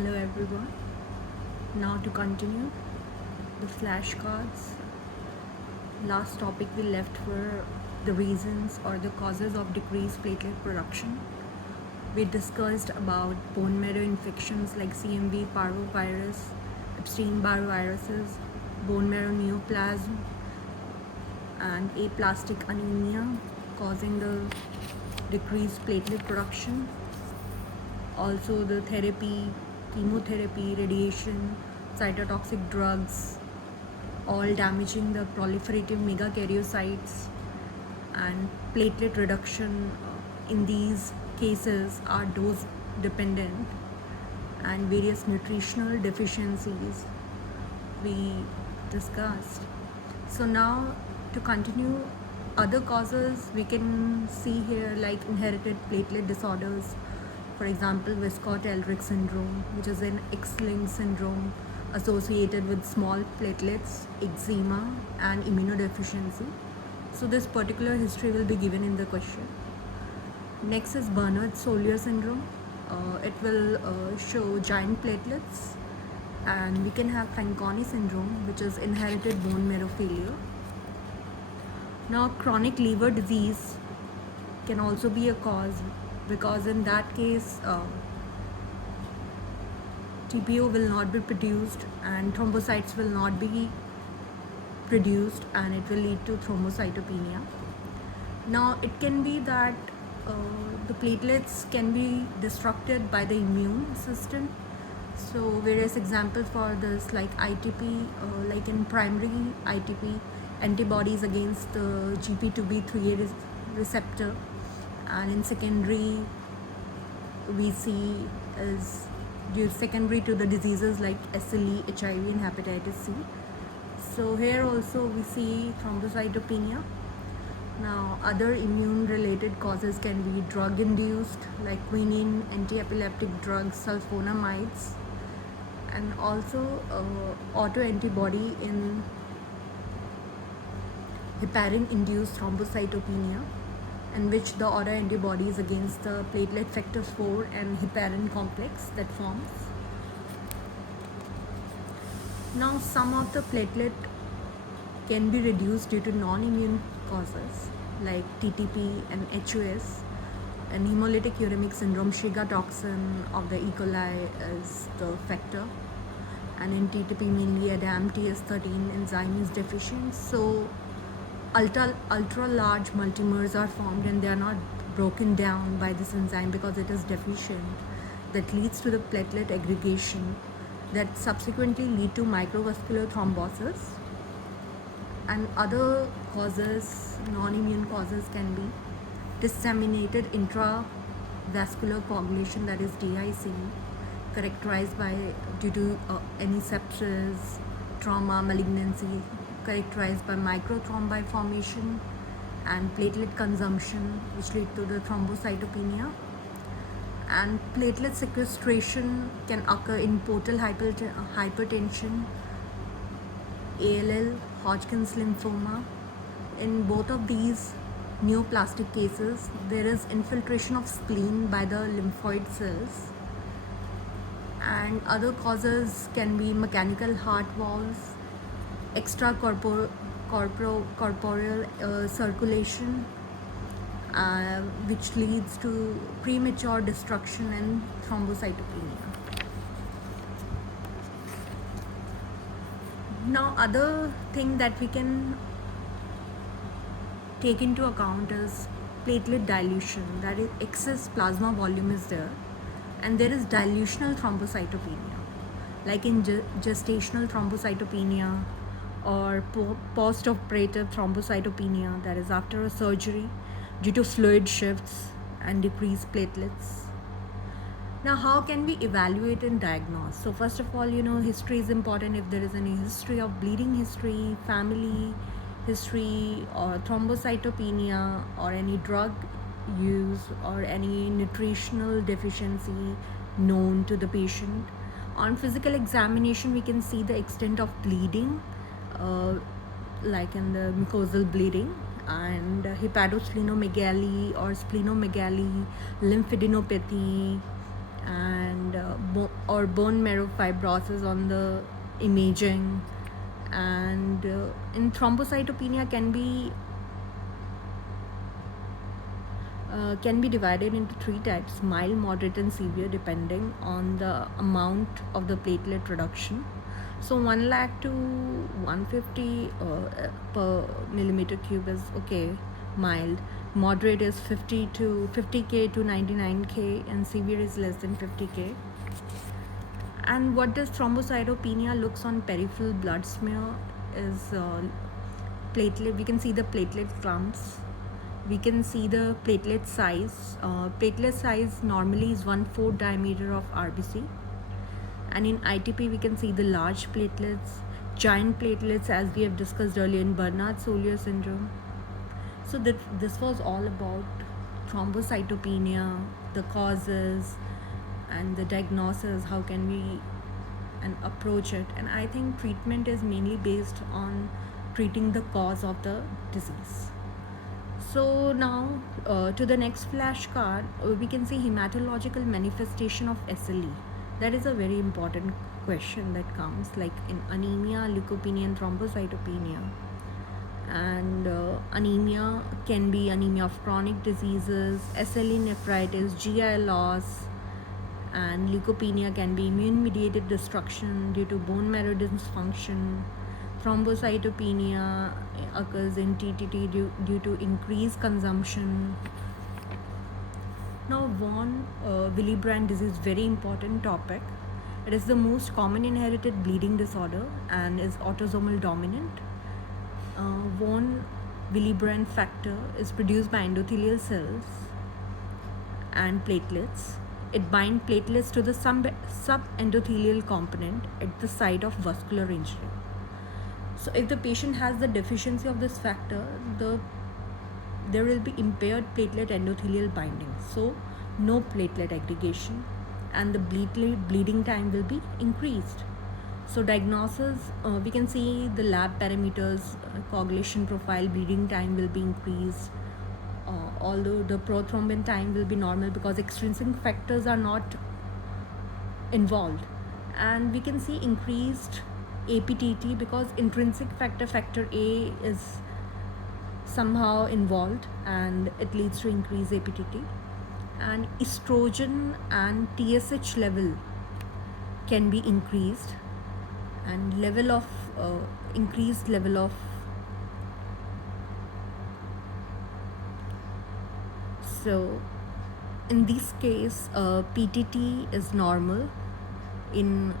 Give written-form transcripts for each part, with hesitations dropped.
Hello everyone. Now to continue the flashcards. Last topic we left were the reasons or the causes of decreased platelet production. We discussed about bone marrow infections like CMV, parvovirus, Epstein-Barr viruses, bone marrow neoplasm, and aplastic anemia causing the decreased platelet production. Also the therapy, chemotherapy, radiation, cytotoxic drugs, all damaging the proliferative megakaryocytes, and platelet reduction in these cases are dose dependent, and various nutritional deficiencies we discussed. So now to continue other causes we can see here, like inherited platelet disorders, for example Wiskott-Eldrick syndrome, which is an X-linked syndrome associated with small platelets, eczema and immunodeficiency. So this particular history will be given in the question. Next is Bernard-Solier syndrome. It will show giant platelets, and we can have Fanconi syndrome, which is inherited bone marrow failure. Now chronic liver disease can also be a cause, because in that case TPO will not be produced and thrombocytes will not be produced, and it will lead to thrombocytopenia. Now it can be that the platelets can be disrupted by the immune system. So various examples for this, like ITP, like in primary ITP, antibodies against the GP2B3A receptor, and in secondary we see is secondary to the diseases like SLE, HIV and hepatitis C. So here also we see thrombocytopenia. Now other immune related causes can be drug induced, like quinine, anti-epileptic drugs, sulfonamides, and also autoantibody in heparin induced thrombocytopenia, in which the autoantibody is against the platelet factor 4 and heparin complex that forms. Now some of the platelet can be reduced due to non-immune causes like TTP and HUS, and hemolytic uremic syndrome, Shiga toxin of the E. coli is the factor, and in TTP mainly ADAM-TS13 enzyme is deficient. So ultra large multimers are formed and they are not broken down by this enzyme because it is deficient. That leads to the platelet aggregation that subsequently lead to microvascular thrombosis. And other causes, non-immune causes, can be disseminated intravascular coagulation, that is DIC, characterized by due to any sepsis, trauma, malignancy, characterized by microthrombi formation and platelet consumption, which lead to the thrombocytopenia. And platelet sequestration can occur in portal hypertension, ALL, Hodgkin's lymphoma. In both of these neoplastic cases, there is infiltration of spleen by the lymphoid cells. And other causes can be mechanical heart valves, extracorporeal circulation, which leads to premature destruction and thrombocytopenia. Now other thing that we can take into account is platelet dilution, that is excess plasma volume is there, and there is dilutional thrombocytopenia, like in gestational thrombocytopenia or post-operative thrombocytopenia, that is after a surgery due to fluid shifts and decreased platelets. Now how can we evaluate and diagnose? So first of all, history is important. If there is any history of bleeding history, family history, or thrombocytopenia, or any drug use, or any nutritional deficiency known to the patient. On physical examination, we can see the extent of bleeding, like in the mucosal bleeding, and hepatosplenomegaly or splenomegaly, lymphadenopathy, and or bone marrow fibrosis on the imaging. And in thrombocytopenia can be divided into three types: mild, moderate, and severe, depending on the amount of the platelet production. So 1 lakh to 150 per millimeter cube is okay, mild. Moderate is 50k to 99k, and severe is less than 50k. And what does thrombocytopenia looks on peripheral blood smear is platelet. We can see the platelet clumps. We can see the platelet size. Platelet size normally is 1/4 diameter of RBC. And in ITP, we can see the large platelets, giant platelets, as we have discussed earlier in Bernard-Soulier syndrome. So this was all about thrombocytopenia, the causes, and the diagnosis. How can we and approach it? And I think treatment is mainly based on treating the cause of the disease. So now to the next flashcard, we can see hematological manifestation of SLE. That is a very important question that comes, like in anemia, leukopenia, and thrombocytopenia. And anemia can be anemia of chronic diseases, SLE nephritis, GI loss, and leukopenia can be immune-mediated destruction due to bone marrow dysfunction. Thrombocytopenia occurs in TTT due to increased consumption. Now, von Willebrand disease, very important topic. It is the most common inherited bleeding disorder and is autosomal dominant. Von Willebrand factor is produced by endothelial cells and platelets. It binds platelets to the subendothelial component at the site of vascular injury. So if the patient has the deficiency of this factor, there will be impaired platelet endothelial binding. So no platelet aggregation, and the bleeding time will be increased. So diagnosis, we can see the lab parameters, coagulation profile, bleeding time will be increased. Although the prothrombin time will be normal because extrinsic factors are not involved. And we can see increased APTT because intrinsic factor A is somehow involved, and it leads to increased APTT. And estrogen and TSH level can be increased, and increased level of so in this case PTT is normal in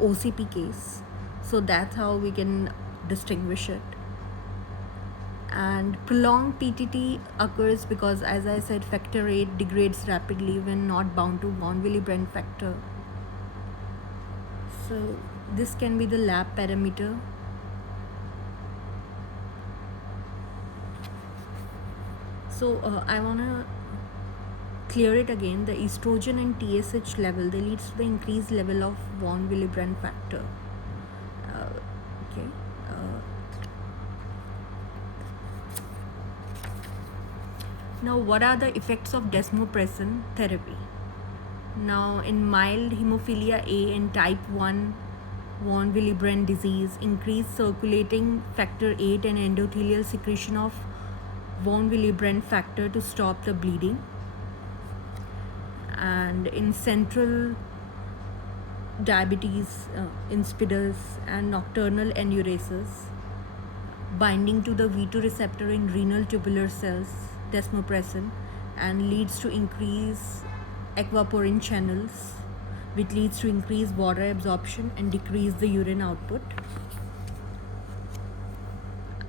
OCP case. So that's how we can distinguish it. And prolonged PTT occurs because, as I said, factor VIII degrades rapidly when not bound to von Willebrand factor. So this can be the lab parameter. So I want to clear it again. The estrogen and TSH level, they leads to the increased level of von Willebrand factor. Okay. Now, what are the effects of desmopressin therapy? Now, in mild hemophilia A and type 1 von Willebrand disease, increased circulating factor VIII and endothelial secretion of von Willebrand factor to stop the bleeding. And in central diabetes insipidus and nocturnal enuresis, binding to the V2 receptor in renal tubular cells, desmopressin, and leads to increased aquaporin channels, which leads to increased water absorption and decrease the urine output.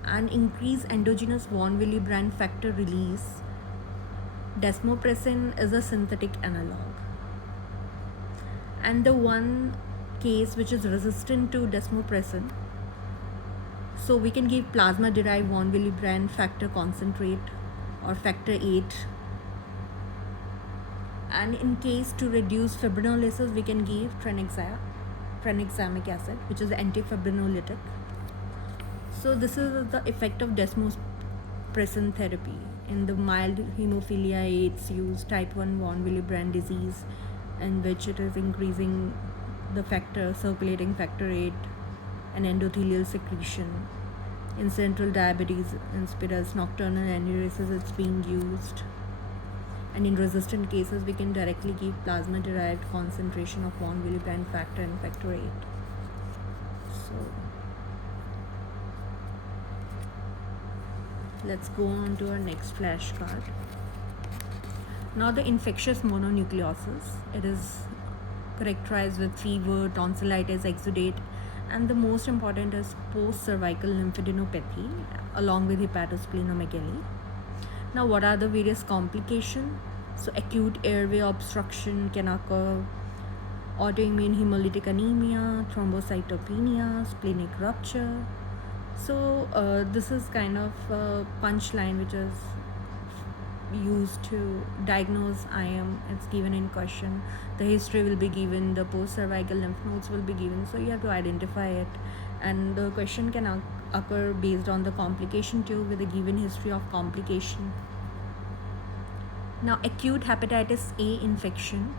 And increased endogenous von Willebrand factor release. Desmopressin is a synthetic analog. And the one case which is resistant to desmopressin, so we can give plasma derived von Willebrand factor concentrate or factor VIII. And in case to reduce fibrinolysis, we can give tranexamic acid, which is antifibrinolytic. So this is the effect of desmopressin therapy in the mild hemophilia A, it's used, type 1 von Willebrand disease, in which it is increasing the circulating factor 8 and endothelial secretion. In central diabetes insipidus, nocturnal enuresis, it's being used. And in resistant cases, we can directly give plasma-derived concentration of von Willebrand factor and factor 8. So let's go on to our next flashcard. Now the infectious mononucleosis. It is characterized with fever, tonsillitis, exudate, and the most important is post-cervical lymphadenopathy along with hepatosplenomegaly. Now what are the various complications? So acute airway obstruction can occur, autoimmune hemolytic anemia, thrombocytopenia, splenic rupture. So this is kind of a punchline which is used to diagnose IM. It's given in question. The history will be given, the post-cervical lymph nodes will be given, so you have to identify it, and the question can occur based on the complication too, with a given history of complication. Now acute hepatitis A infection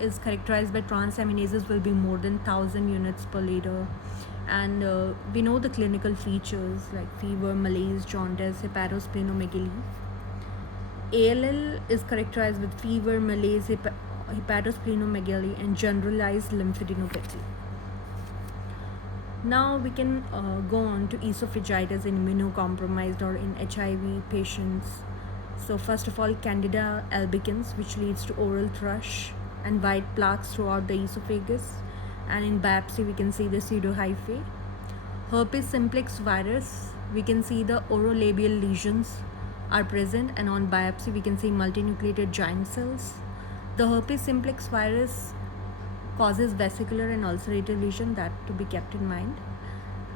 is characterized by transaminases will be more than 1000 units per liter, and we know the clinical features like fever, malaise, jaundice, hepatosplenomegaly. ALL is characterized with fever, malaise, hepatosplenomegaly, and generalized lymphadenopathy. Now we can go on to esophagitis in immunocompromised or in HIV patients. So first of all, Candida albicans, which leads to oral thrush and white plaques throughout the esophagus, and in biopsy we can see the pseudohyphae. Herpes simplex virus, we can see the orolabial lesions are present, and on biopsy we can see multinucleated giant cells. The herpes simplex virus causes vesicular and ulcerative lesion, that to be kept in mind.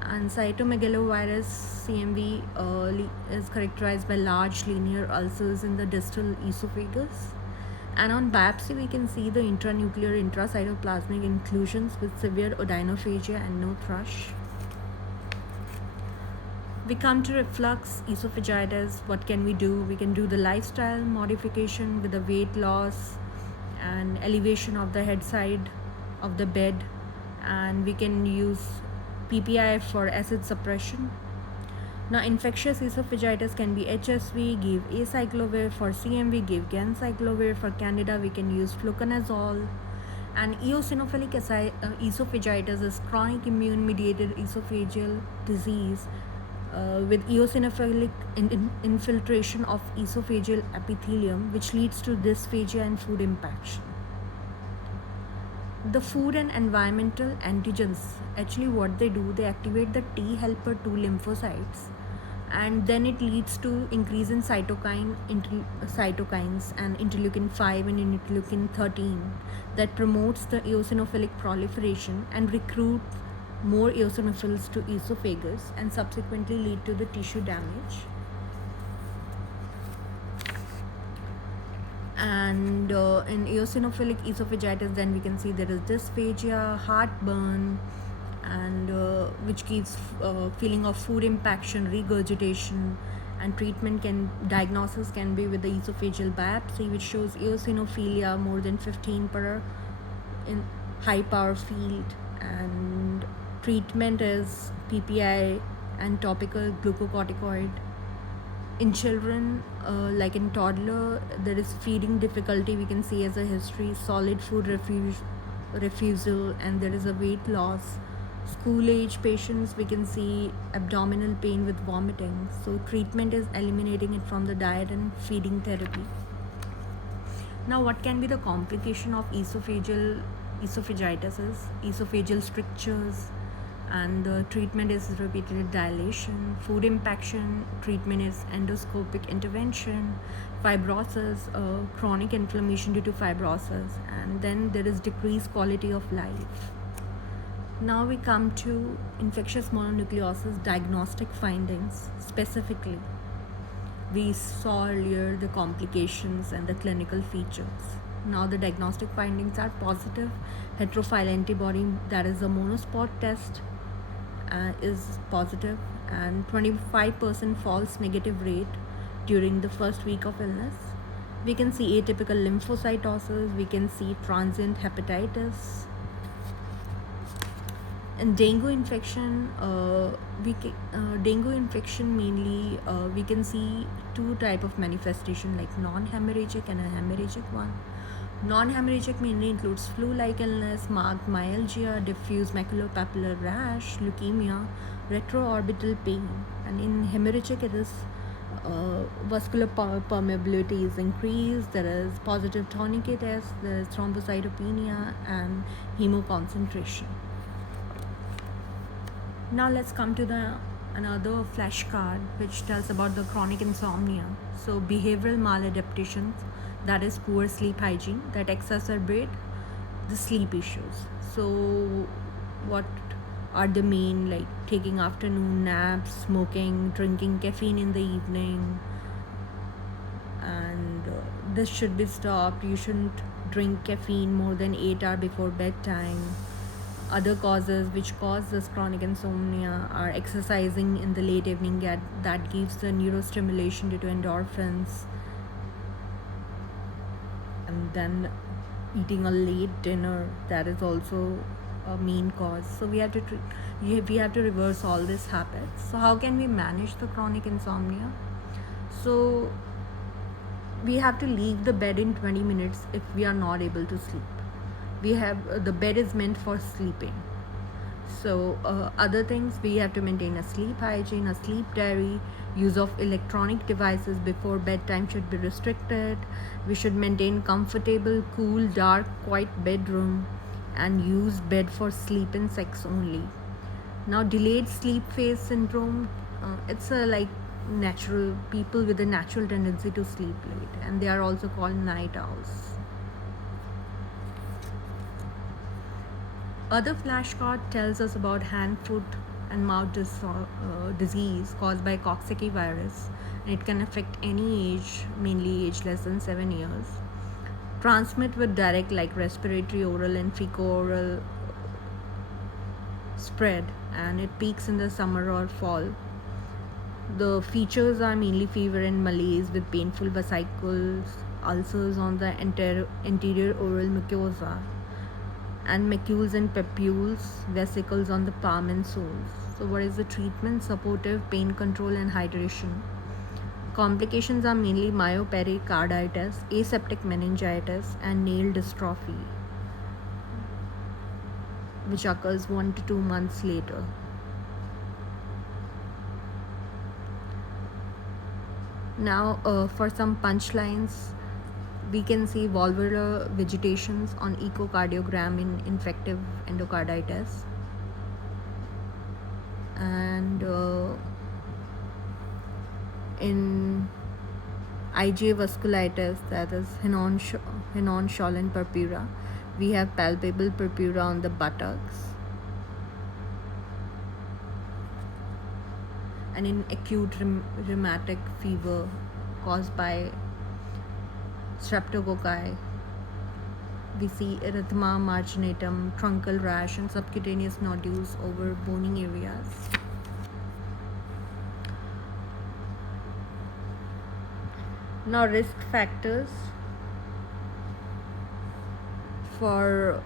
And cytomegalovirus CMV is characterized by large linear ulcers in the distal esophagus, and on biopsy we can see the intranuclear intracytoplasmic inclusions with severe odynophagia and no thrush. We come to reflux esophagitis. What can we do? We can do the lifestyle modification with the weight loss and elevation of the head side of the bed, and we can use PPI for acid suppression. Now infectious esophagitis can be HSV, give acyclovir. For CMV, give ganciclovir. For Candida, we can use fluconazole. And eosinophilic esophagitis is chronic immune mediated esophageal disease with eosinophilic infiltration of esophageal epithelium, which leads to dysphagia and food impaction. The food and environmental antigens, actually what they do, they activate the T helper 2 lymphocytes, and then it leads to increase in cytokines and interleukin 5 and interleukin 13 that promotes the eosinophilic proliferation and recruit more eosinophils to esophagus and subsequently lead to the tissue damage. And in eosinophilic esophagitis, then we can see there is dysphagia, heartburn, and which gives feeling of food impaction, regurgitation, and diagnosis can be with the esophageal biopsy, which shows eosinophilia more than 15 per in high power field, and treatment is PPI and topical glucocorticoid. In children, like in toddler, there is feeding difficulty, we can see as a history, solid food refusal, and there is a weight loss. School age patients, we can see abdominal pain with vomiting. So treatment is eliminating it from the diet and feeding therapy. Now what can be the complication of esophagitis is esophageal strictures, and the treatment is repeated dilation. Food impaction, treatment is endoscopic intervention. Fibrosis, chronic inflammation due to fibrosis, and then there is decreased quality of life. Now we come to infectious mononucleosis diagnostic findings. Specifically, we saw earlier the complications and the clinical features. Now the diagnostic findings are positive heterophile antibody, that is a monospot test, is positive, and 25% false negative rate during the first week of illness. We can see atypical lymphocytosis, we can see transient hepatitis. In dengue infection mainly, we can see two type of manifestation, like non-hemorrhagic and a hemorrhagic one. Non-hemorrhagic mainly includes flu-like illness, marked myalgia, diffuse maculopapular rash, leukemia, retroorbital pain. And in hemorrhagic, it is vascular permeability is increased, there is positive tourniquet test, there is thrombocytopenia and hemoconcentration. Now let's come to the another flashcard which tells about the chronic insomnia. So behavioral maladaptations, that is poor sleep hygiene, that exacerbate the sleep issues. So what are the main, like taking afternoon naps, smoking, drinking caffeine in the evening, and this should be stopped. You shouldn't drink caffeine more than 8 hours before bedtime. Other causes which cause this chronic insomnia are exercising in the late evening, that gives the neurostimulation due to endorphins, and then eating a late dinner, that is also a main cause. So we have to reverse all these habits. So how can we manage the chronic insomnia? So we have to leave the bed in 20 minutes if we are not able to sleep. The bed is meant for sleeping. So other things, we have to maintain a sleep hygiene, a sleep diary. Use of electronic devices before bedtime should be restricted. We should maintain comfortable, cool, dark, quiet bedroom, and use bed for sleep and sex only. Now delayed sleep phase syndrome, it's a like natural people with a natural tendency to sleep late, and they are also called night owls. Other flashcard tells us about hand, foot, and mouth disease caused by Coxsackie virus, and it can affect any age, mainly age less than 7 years. Transmit with direct, like respiratory, oral, and fecal-oral spread, and it peaks in the summer or fall. The features are mainly fever and malaise with painful vesicles, ulcers on the anterior oral mucosa, and macules and papules, vesicles on the palm and soles. So what is the treatment? Supportive, pain control, and hydration. Complications are mainly myopericarditis, aseptic meningitis, and nail dystrophy, which occurs 1 to 2 months later. Now for some punchlines, we can see valvular vegetations on echocardiogram in infective endocarditis, and in IgA vasculitis, that is Henon-Schollen purpura, we have palpable purpura on the buttocks. And in acute rheumatic fever caused by streptococci, we see erythema marginatum, truncal rash, and subcutaneous nodules over boning areas. Now risk factors for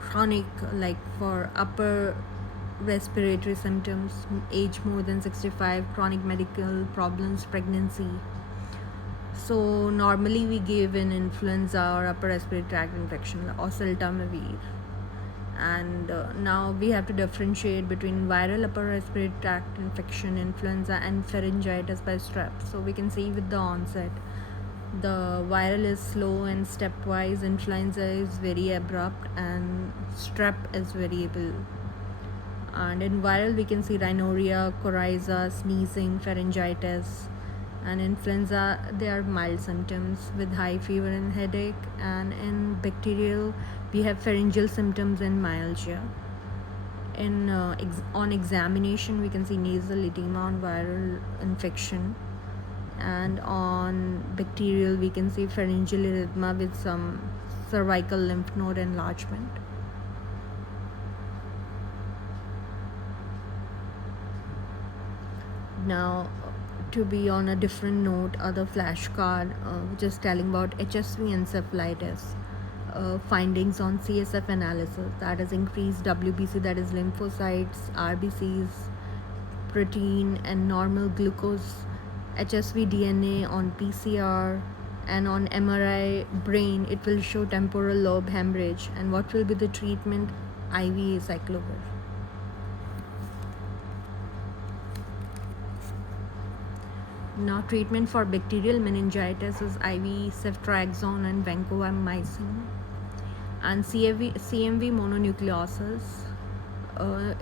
chronic, like for upper respiratory symptoms, age more than 65, chronic medical problems, pregnancy. So normally we give an influenza or upper respiratory tract infection or oseltamivir, and now we have to differentiate between viral upper respiratory tract infection, influenza, and pharyngitis by strep. So we can see with the onset, the viral is slow and stepwise, influenza is very abrupt, and strep is variable. And in viral we can see rhinorrhea, coryza, sneezing, pharyngitis, and influenza, they are mild symptoms with high fever and headache. And in bacterial we have pharyngeal symptoms and myalgia. In on examination we can see nasal edema on viral infection, and on bacterial we can see pharyngeal erythema with some cervical lymph node enlargement. Now to be on a different note, other flashcard which is telling about HSV encephalitis. Findings on CSF analysis, that is increased WBC, that is lymphocytes, RBCs, protein, and normal glucose, HSV DNA on PCR, and on MRI brain it will show temporal lobe hemorrhage. And what will be the treatment? IV acyclovir. Now, treatment for bacterial meningitis is IV ceftriaxone and vancomycin. And CMV mononucleosis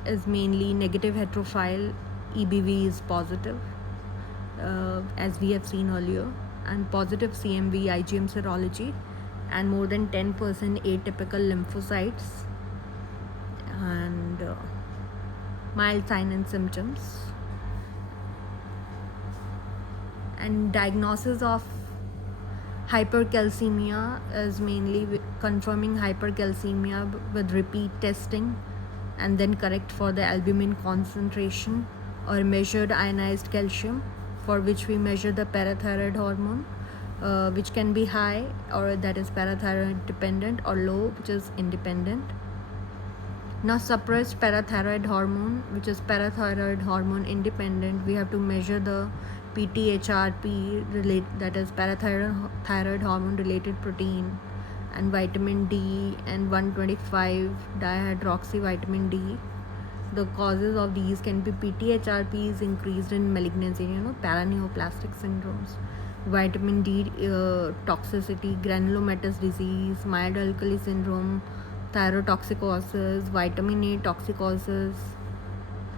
is mainly negative heterophile, EBV is positive, as we have seen earlier, and positive CMV IgM serology, and more than 10% atypical lymphocytes, and mild signs and symptoms. And diagnosis of hypercalcemia is mainly confirming hypercalcemia with repeat testing, and then correct for the albumin concentration, or measured ionized calcium, for which we measure the parathyroid hormone, which can be high, or that is parathyroid dependent, or low, which is independent. Now, suppressed parathyroid hormone, which is parathyroid hormone independent, we have to measure the PTHRP that is parathyroid hormone related protein, and vitamin D, and 125 dihydroxyvitamin D. The causes of these can be PTHRP is increased in malignancy, paraneoplastic syndromes, vitamin D toxicity, granulomatous disease, mild alkali syndrome, thyrotoxicosis, vitamin A toxicosis,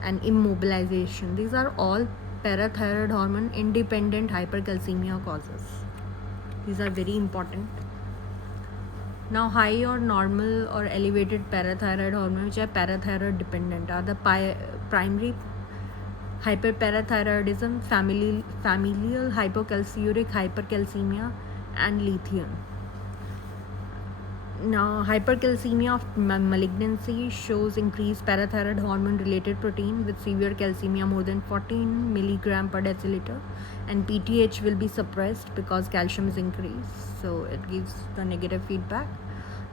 and immobilization. These are all parathyroid hormone independent hypercalcemia causes. These are very important. Now, high or normal or elevated parathyroid hormone, which are parathyroid dependent, are the primary hyperparathyroidism, familial hypocalciuric hypercalcemia, and lithium. Now, hypercalcemia of malignancy shows increased parathyroid hormone related protein with severe calcemia more than 14 milligram per deciliter, and PTH will be suppressed because calcium is increased, so it gives the negative feedback.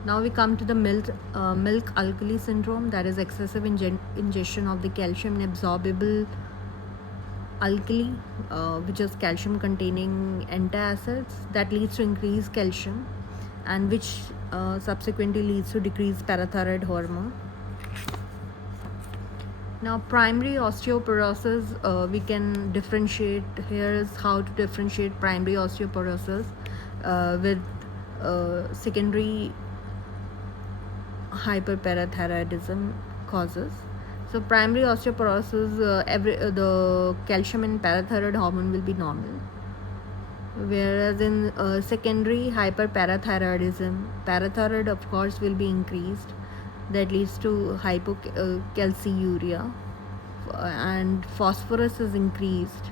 Now we come to the milk alkali syndrome, that is excessive ingestion of the calcium absorbable alkali, which is calcium containing antacids, that leads to increased calcium, and which subsequently leads to decreased parathyroid hormone. Now, primary osteoporosis, we can differentiate. Here is how to differentiate primary osteoporosis with secondary hyperparathyroidism causes. So, primary osteoporosis, the calcium and parathyroid hormone will be normal, whereas in secondary hyperparathyroidism, parathyroid of course will be increased, that leads to hypocalciuria, and phosphorus is increased,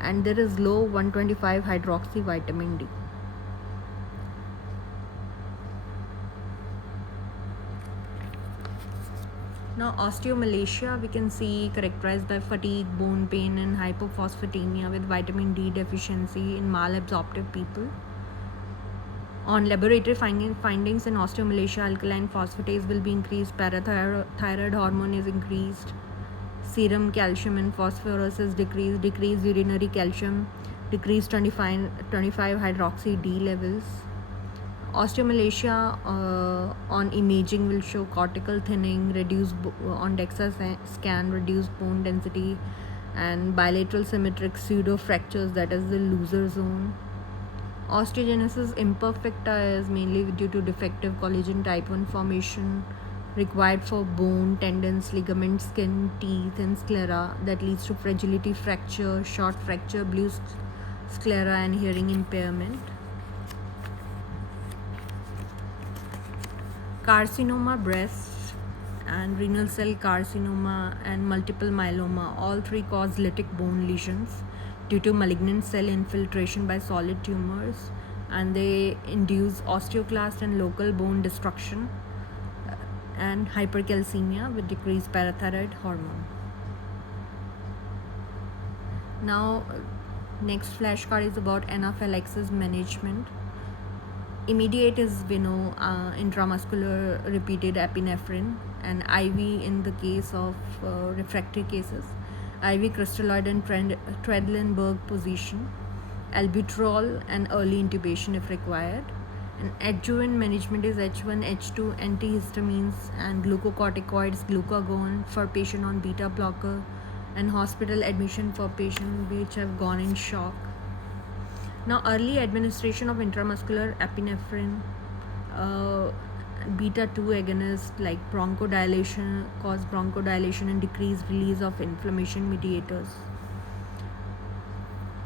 and there is low 125 hydroxyvitamin D. Now, osteomalacia we can see characterized by fatigue, bone pain, and hypophosphatemia with vitamin D deficiency in malabsorptive people. On laboratory findings in osteomalacia, alkaline phosphatase will be increased, parathyroid hormone is increased, serum calcium and phosphorus is decreased urinary calcium, decreased 25 hydroxy D levels. Osteomalacia on imaging will show cortical thinning, reduced on DEXA scan, reduced bone density, and bilateral symmetric pseudo fractures, that is the loser zone. Osteogenesis imperfecta is mainly due to defective collagen type 1 formation required for bone, tendons, ligaments, skin, teeth, and sclera, that leads to fragility fracture, short fracture, blue sclera, and hearing impairment. Carcinoma, breast and renal cell carcinoma, and multiple myeloma, all three cause lytic bone lesions due to malignant cell infiltration by solid tumors, and they induce osteoclast and local bone destruction, and hypercalcemia with decreased parathyroid hormone. Now, Next flashcard is about anaphylaxis management. Immediate is intramuscular repeated epinephrine, and IV in the case of refractory cases, IV crystalloid and Trendelenburg position, albuterol and early intubation if required. And adjuvant management is H1, H2 antihistamines and glucocorticoids, glucagon for patient on beta blocker, and hospital admission for patients which have gone in shock. Now, early administration of intramuscular epinephrine, beta 2 agonist like bronchodilation, cause bronchodilation and decrease release of inflammation mediators.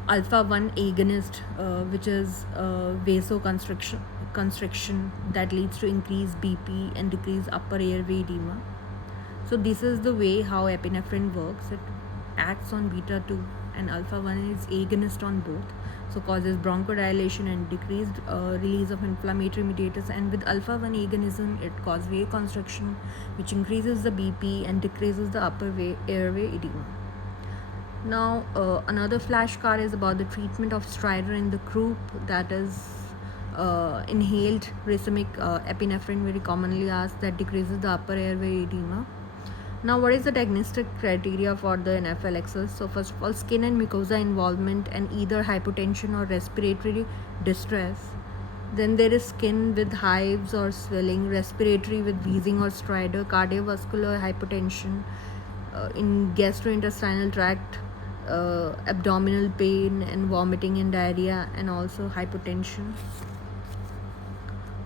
Alpha 1 agonist, which is vasoconstriction that leads to increased BP and decreased upper airway edema. So this is the way how epinephrine works. It acts on beta 2 and alpha 1 is agonist on both, so causes bronchodilation and decreased release of inflammatory mediators. And with alpha 1 agonism, it causes vasoconstriction, which increases the BP and decreases the upper airway edema. Now, another flashcard is about the treatment of stridor in the croup, that is inhaled racemic epinephrine, very commonly asked, that decreases the upper airway edema. Now, what is the diagnostic criteria for the anaphylaxis? So, first of all, skin and mucosa involvement and either hypotension or respiratory distress. Then there is skin with hives or swelling, respiratory with wheezing or stridor, cardiovascular hypotension, in gastrointestinal tract, abdominal pain and vomiting and diarrhea, and also hypotension.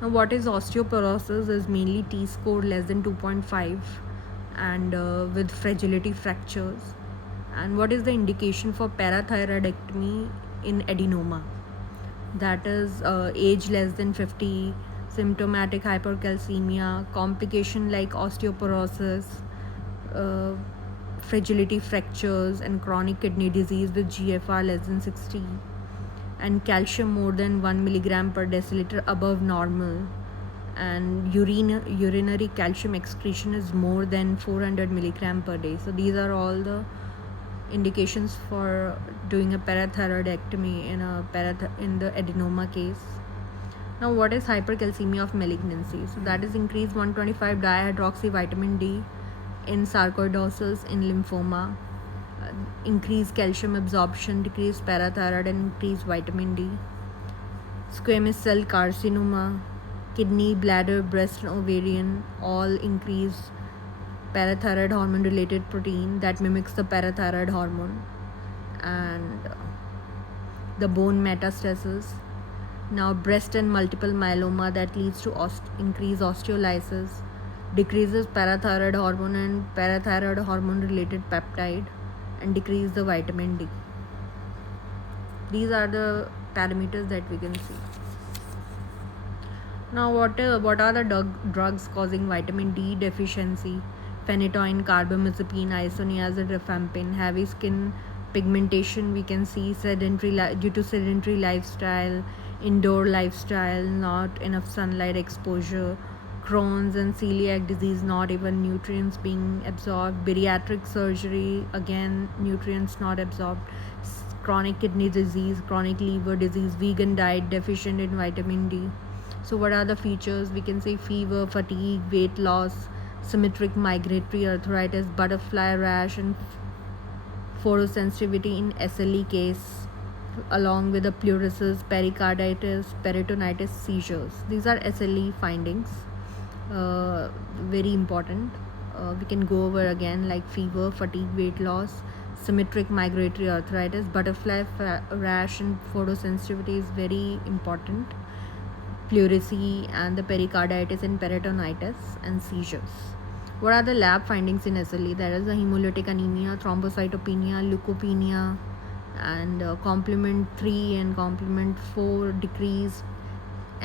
Now, what is osteoporosis? Is mainly T-score less than 2.5 and with fragility fractures. And what is the indication for parathyroidectomy in adenoma? That is age less than 50, symptomatic hypercalcemia, complication like osteoporosis, fragility fractures, and chronic kidney disease with GFR less than 60, and calcium more than 1 milligram per deciliter above normal, and urinary calcium excretion is more than 400 milligram per day. So these are all the indications for doing a parathyroidectomy in the adenoma case. Now, what is hypercalcemia of malignancy? So that is increased 125 dihydroxy vitamin D in sarcoidosis in lymphoma, increased calcium absorption, decreased parathyroid, and increased vitamin D. Squamous cell carcinoma, kidney, bladder, breast, and ovarian, all increased parathyroid hormone related protein that mimics the parathyroid hormone. And the bone metastasis. Now, breast and multiple myeloma that leads to increased osteolysis, decreases parathyroid hormone and parathyroid hormone related peptide, and decrease the vitamin D. These are the parameters that we can see. Now, what are the drugs causing vitamin D deficiency? Phenytoin, carbamazepine, isoniazid, rifampin. Heavy skin pigmentation we can see due to sedentary lifestyle, indoor lifestyle, not enough sunlight exposure, Crohn's and celiac disease, not even nutrients being absorbed, bariatric surgery, again nutrients not absorbed, chronic kidney disease, chronic liver disease, vegan diet deficient in vitamin D. So what are the features? We can say fever, fatigue, weight loss, symmetric migratory arthritis, butterfly rash, and photosensitivity in SLE case, along with the pleurisy, pericarditis, peritonitis, seizures. These are SLE findings, very important. We can go over again like fever, fatigue, weight loss, symmetric migratory arthritis, butterfly rash, and photosensitivity is very important. Pleurisy and the pericarditis and peritonitis and seizures. What are the lab findings in SLE? There is a hemolytic anemia, thrombocytopenia, leukopenia, and complement 3 and complement 4 decreased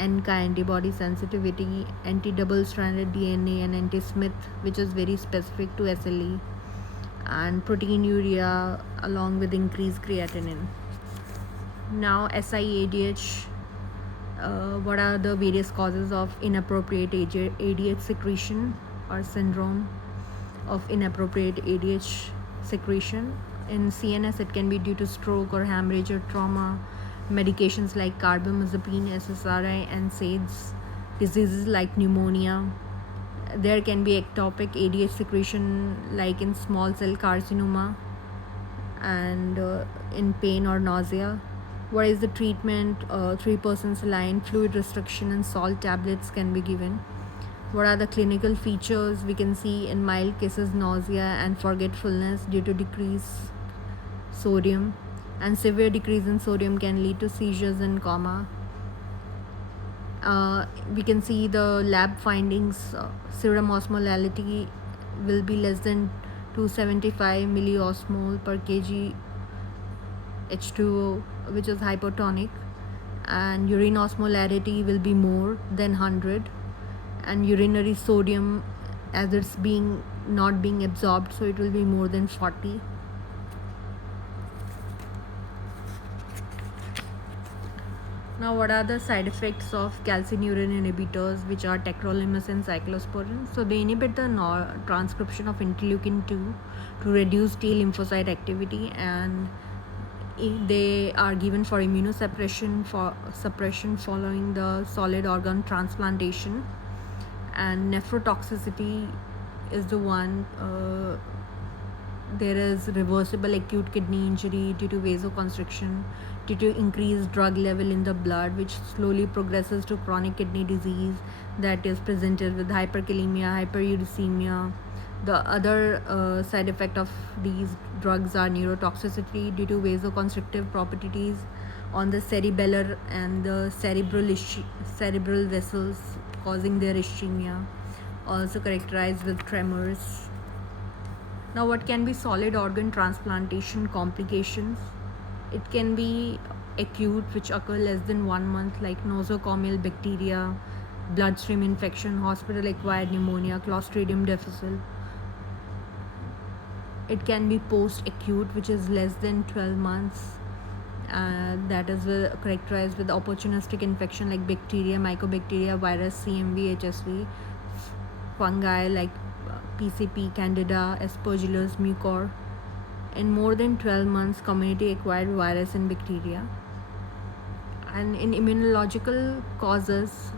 NK antibody sensitivity, anti-double stranded DNA, and anti-Smith, which is very specific to SLE, and proteinuria along with increased creatinine. Now, SIADH. What are the various causes of inappropriate ADH secretion or syndrome of inappropriate ADH secretion? In CNS, it can be due to stroke or hemorrhage or trauma. Medications like carbamazepine, SSRI, and SAIDs. Diseases like pneumonia. There can be ectopic ADH secretion like in small cell carcinoma, and in pain or nausea. What is the treatment? 3% saline, fluid restriction, and salt tablets can be given. What are the clinical features? We can see in mild cases nausea and forgetfulness due to decreased sodium, and severe decrease in sodium can lead to seizures and coma. We can see the lab findings. Serum osmolality will be less than 275 milliosmol per kg H2O, which is hypotonic, and urine osmolarity will be more than 100, and urinary sodium, as it's not being absorbed, so it will be more than 40. Now, what are the side effects of calcineurin inhibitors, which are tacrolimus and cyclosporin? So, they inhibit the transcription of interleukin 2 to reduce T lymphocyte activity, and they are given for immunosuppression suppression following the solid organ transplantation. And nephrotoxicity is the one. There is reversible acute kidney injury due to vasoconstriction, due to increased drug level in the blood, which slowly progresses to chronic kidney disease that is presented with hyperkalemia, hyperuricemia. The other side effect of these drugs are neurotoxicity due to vasoconstrictive properties on the cerebellar and the cerebral vessels, causing their ischemia, also characterized with tremors. Now, what can be solid organ transplantation complications? It can be acute, which occur less than 1 month, like nosocomial bacteria, bloodstream infection, hospital-acquired pneumonia, Clostridium difficile. It can be post-acute, which is less than 12 months. That is characterized with opportunistic infection like bacteria, mycobacteria, virus, CMV, HSV, fungi like PCP, Candida, Aspergillus, Mucor. In more than 12 months, community-acquired virus and bacteria. And in immunological causes,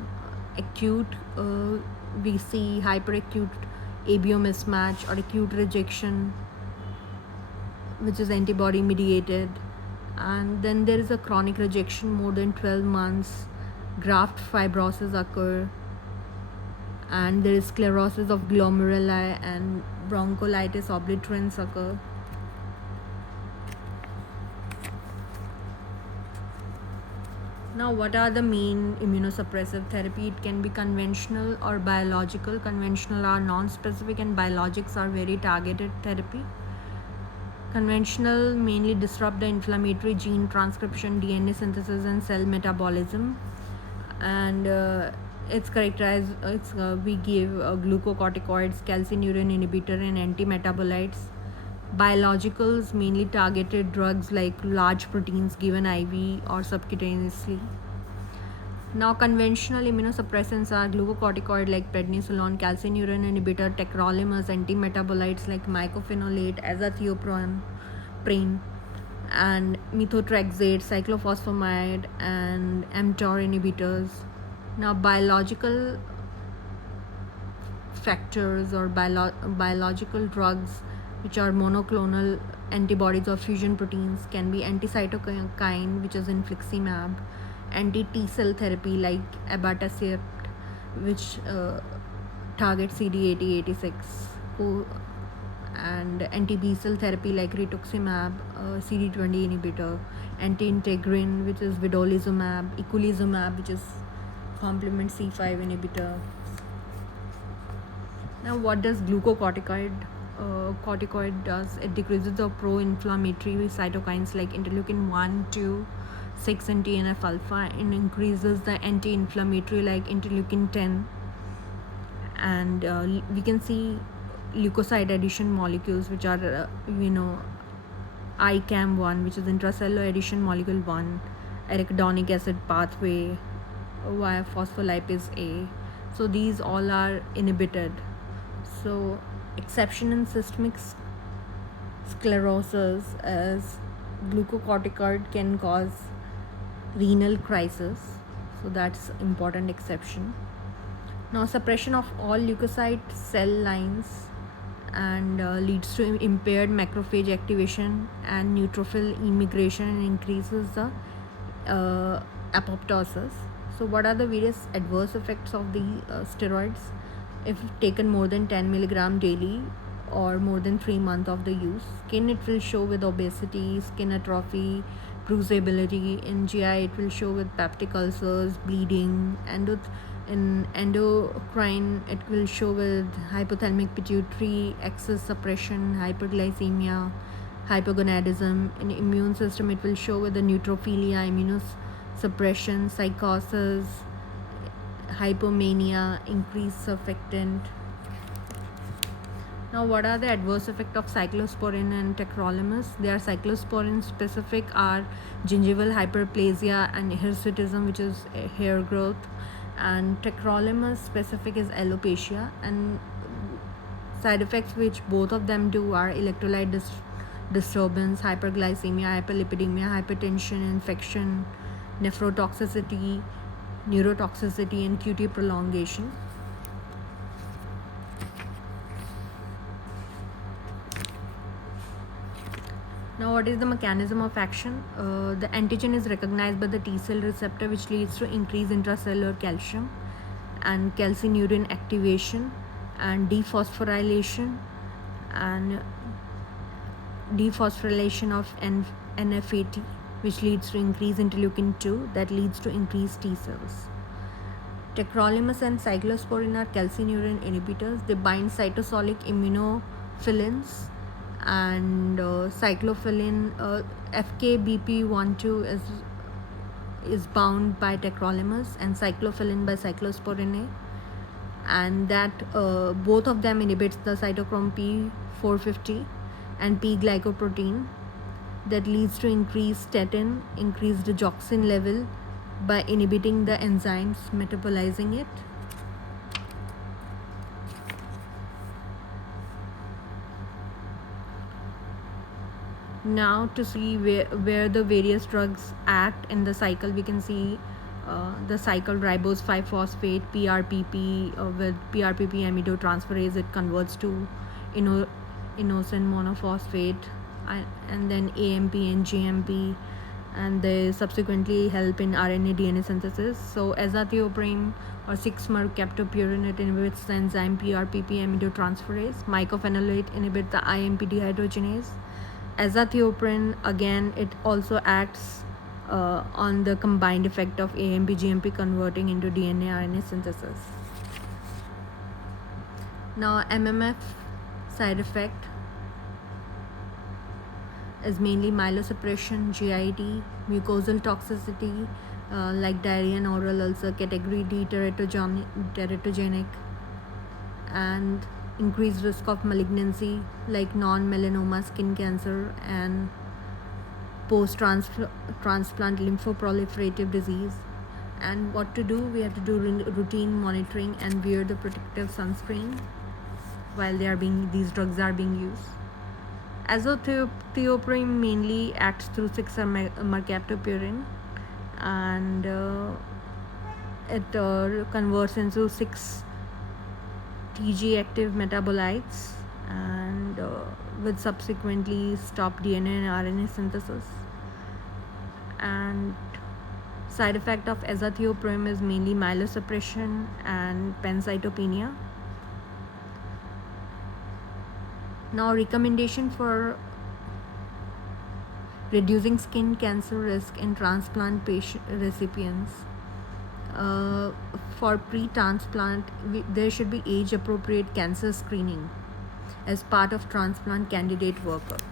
acute, we see hyperacute ABO mismatch or acute rejection, which is antibody mediated. And then there is a chronic rejection more than 12 months. Graft fibrosis occur, and there is sclerosis of glomeruli and bronchiolitis obliterans occur. Now, what are the main immunosuppressive therapy? It can be conventional or biological. Conventional are non-specific, and biologics are very targeted therapy. Conventional mainly disrupt the inflammatory gene transcription, DNA synthesis, and cell metabolism. And it's characterized. We give glucocorticoids, calcineurin inhibitor, and antimetabolites. Biologicals mainly targeted drugs like large proteins given IV or subcutaneously. Now, conventional immunosuppressants are glucocorticoid like prednisolone, calcineurin inhibitor, tacrolimus, antimetabolites like mycophenolate, azathioprine, and methotrexate, cyclophosphamide, and mTOR inhibitors. Now, biological factors or biological drugs, which are monoclonal antibodies or fusion proteins, can be anti-cytokine, which is infliximab, anti-T cell therapy like abatacept, which targets CD80-86, and anti-B cell therapy like rituximab, CD20 inhibitor, anti-integrin, which is vedolizumab, eculizumab, which is complement C5 inhibitor. Now, what does glucocorticoid does? It decreases the pro-inflammatory cytokines like interleukin 1, 2, 6, and TNF alpha, and increases the anti-inflammatory like interleukin 10. And we can see leukocyte adhesion molecules, which are ICAM1, which is intracellular adhesion molecule 1, arachidonic acid pathway via phospholipase A. So these all are inhibited. So exception in sclerosis, as glucocorticoid can cause renal crisis, so that's important exception. Now, suppression of all leukocyte cell lines and leads to impaired macrophage activation and neutrophil immigration and increases the apoptosis. So, what are the various adverse effects of the steroids? If taken more than 10 milligram daily or more than 3 months of the use, skin it will show with obesity, skin atrophy, bruisability. In GI it will show with peptic ulcers, bleeding, in endocrine it will show with hypothalamic pituitary excess suppression, hyperglycemia, hypogonadism. In immune system it will show with the neutrophilia, immunosuppression, psychosis, hypomania, increased surfactant. Now, what are the adverse effects of cyclosporin and tacrolimus? They are cyclosporin specific are gingival hyperplasia and hirsutism, which is hair growth, and tacrolimus specific is alopecia. And side effects which both of them do are electrolyte disturbance, hyperglycemia, hyperlipidemia, hypertension, infection, nephrotoxicity, neurotoxicity, and QT prolongation. Now, what is the mechanism of action? The antigen is recognized by the T cell receptor, which leads to increased intracellular calcium and calcineurin activation and dephosphorylation of NFAT, which leads to increased interleukin 2, that leads to increased T cells. Tacrolimus and cyclosporin are calcineurin inhibitors. They bind cytosolic immunophilins, and cyclophilin FKBP12 is bound by tacrolimus and cyclophilin by cyclosporin A, and that both of them inhibits the cytochrome P450 and P glycoprotein, that leads to increased statin, increased digoxin level by inhibiting the enzymes metabolizing it. Now, to see where the various drugs act in the cycle, we can see the cycle ribose 5-phosphate, PRPP, with PRPP amidotransferase it converts to inosine monophosphate, and then AMP and GMP, and they subsequently help in RNA DNA synthesis. So azathioprine or 6-mercaptopurine, it inhibits the enzyme PRPP amidotransferase. Mycophenolate inhibits the IMP dehydrogenase. Azathioprine, again, it also acts on the combined effect of AMP GMP converting into DNA RNA synthesis. Now, MMF side effect is mainly myelosuppression, GIT, mucosal toxicity like diarrhea and oral ulcer, category D teratogenic, and increased risk of malignancy like non-melanoma skin cancer and post-transplant lymphoproliferative disease. And what to do? We have to do routine monitoring and wear the protective sunscreen while these drugs are being used. Azathioprine mainly acts through 6-mercaptopurine, and it converts into 6 TG active metabolites, and with subsequently stop DNA and RNA synthesis. And side effect of azathioprine is mainly myelosuppression and pancytopenia. Now, recommendation for reducing skin cancer risk in transplant patient recipients. For pre-transplant, there should be age-appropriate cancer screening as part of transplant candidate workup.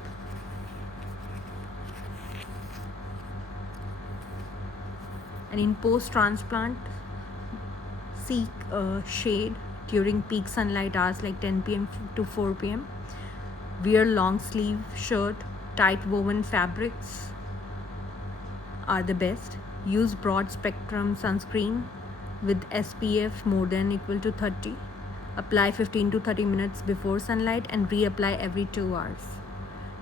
And in post-transplant, seek shade during peak sunlight hours like 10 p.m. to 4 p.m. Wear long sleeve shirt, tight woven fabrics are the best. Use broad spectrum sunscreen with SPF more than equal to 30. Apply 15 to 30 minutes before sunlight and reapply every 2 hours.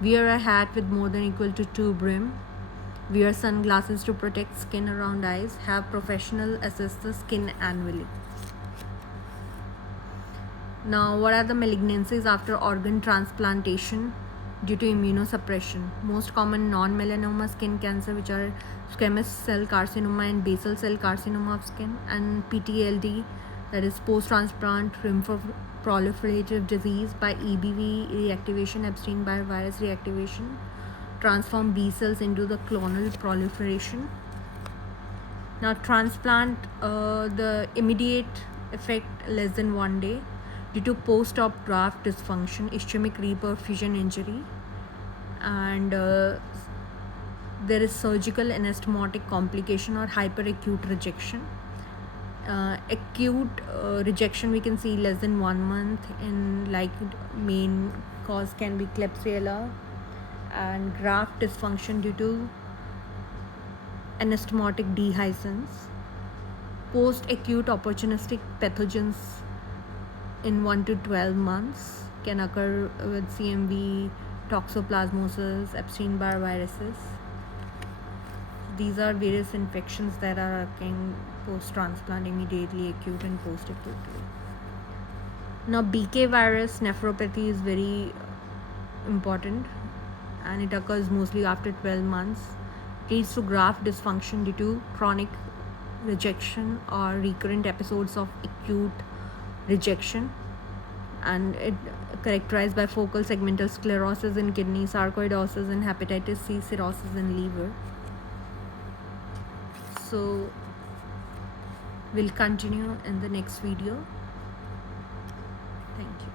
Wear a hat with more than equal to 2 brim. Wear sunglasses to protect skin around eyes. Have professional assess the skin annually. Now, what are the malignancies after organ transplantation due to immunosuppression? Most common non-melanoma skin cancer, which are squamous cell carcinoma and basal cell carcinoma of skin, and PTLD, that is post-transplant lymphoproliferative disease by EBV reactivation, Epstein-Barr virus reactivation, transform B cells into the clonal proliferation. Now, transplant, the immediate effect less than 1 day due to post-op graft dysfunction, ischemic reperfusion injury, and there is surgical anastomotic complication or hyperacute rejection. Acute rejection we can see less than 1 month, in like main cause can be Klebsiella, and graft dysfunction due to anastomotic dehiscence. Post-acute opportunistic pathogens in 1 to 12 months can occur with CMV, toxoplasmosis, Epstein-Barr viruses. These are various infections that are occurring post-transplant, immediately acute and post-acutely. Now, BK virus nephropathy is very important, and it occurs mostly after 12 months. It leads to graft dysfunction due to chronic rejection or recurrent episodes of acute rejection, and it characterized by focal segmental sclerosis in kidney, sarcoidosis in hepatitis C, cirrhosis in liver. So we'll continue in the next video. Thank you.